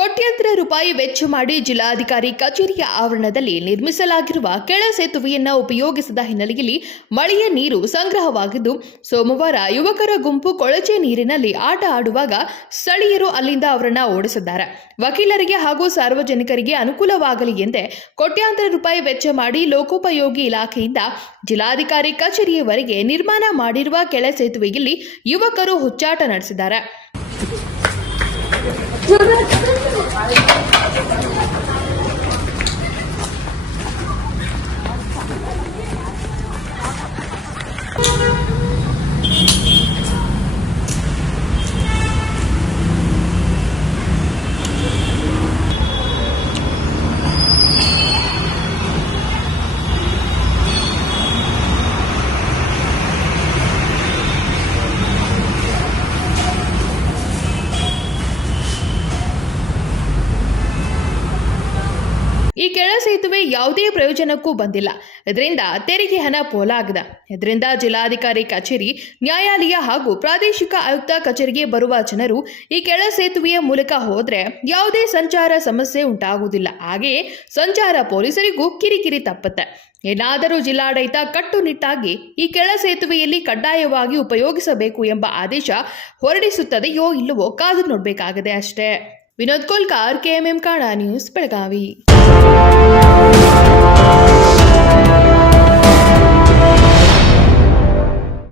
ಕೋಟ್ಯಾಂತರ ರೂಪಾಯಿ ವೆಚ್ಚ ಮಾಡಿ ಜಿಲ್ಲಾಧಿಕಾರಿ ಕಚೇರಿಯ ಆವರಣದಲ್ಲಿ ನಿರ್ಮಿಸಲಾಗಿರುವ ಕೆಳ ಸೇತುವೆಯನ್ನ ಉಪಯೋಗಿಸಿದ ಹಿನ್ನೆಲೆಯಲ್ಲಿ ಮಳೆಯ ನೀರು ಸಂಗ್ರಹವಾಗಿದ್ದು, ಸೋಮವಾರ ಯುವಕರ ಗುಂಪು ಕೊಳಚೆ ನೀರಿನಲ್ಲಿ ಆಟ ಆಡುವಾಗ ಸ್ಥಳೀಯರು ಅಲ್ಲಿಂದ ಅವರನ್ನ ಓಡಿಸಿದ್ದಾರೆ. ವಕೀಲರಿಗೆ ಹಾಗೂ ಸಾರ್ವಜನಿಕರಿಗೆ ಅನುಕೂಲವಾಗಲಿ ಎಂದೇ ಕೋಟ್ಯಾಂತರ ರೂಪಾಯಿ ವೆಚ್ಚ ಮಾಡಿ ಲೋಕೋಪಯೋಗಿ ಇಲಾಖೆಯಿಂದ ಜಿಲ್ಲಾಧಿಕಾರಿ ಕಚೇರಿಯವರೆಗೆ ನಿರ್ಮಾಣ ಮಾಡಿರುವ ಕೆಳ ಸೇತುವೆಯಲ್ಲಿ ಯುವಕರು ಹುಚ್ಚಾಟ ನಡೆಸಿದ್ದಾರೆ. 哎 ಈ ಕೆಳ ಸೇತುವೆ ಯಾವುದೇ ಪ್ರಯೋಜನಕ್ಕೂ ಬಂದಿಲ್ಲ. ಇದರಿಂದ ತೆರಿಗೆ ಹಣ ಪೋಲಾಗಿದೆ. ಇದರಿಂದ ಜಿಲ್ಲಾಧಿಕಾರಿ ಕಚೇರಿ, ನ್ಯಾಯಾಲಯ ಹಾಗೂ ಪ್ರಾದೇಶಿಕ ಆಯುಕ್ತ ಕಚೇರಿಗೆ ಬರುವ ಜನರು ಈ ಕೆಳ ಸೇತುವೆಯ ಮೂಲಕ ಹೋದರೆ ಯಾವುದೇ ಸಂಚಾರ ಸಮಸ್ಯೆ ಉಂಟಾಗುವುದಿಲ್ಲ. ಹಾಗೆಯೇ ಸಂಚಾರ ಪೊಲೀಸರಿಗೂ ಕಿರಿಕಿರಿ ತಪ್ಪುತ್ತೆ. ಏನಾದರೂ ಜಿಲ್ಲಾಡಳಿತ ಕಟ್ಟುನಿಟ್ಟಾಗಿ ಈ ಕೆಳ ಸೇತುವೆಯಲ್ಲಿ ಕಡ್ಡಾಯವಾಗಿ ಉಪಯೋಗಿಸಬೇಕು ಎಂಬ ಆದೇಶ ಹೊರಡಿಸುತ್ತದೆಯೋ ಇಲ್ಲವೋ ಕಾದು ನೋಡಬೇಕಾಗಿದೆ ಅಷ್ಟೇ. ವಿನೋದ್ ಕೋಲ್ಕಾರ್, ಕೆಎಂಎಂ, ಕಾಣ ನ್ಯೂಸ್, ಬೆಳಗಾವಿ. Thank you.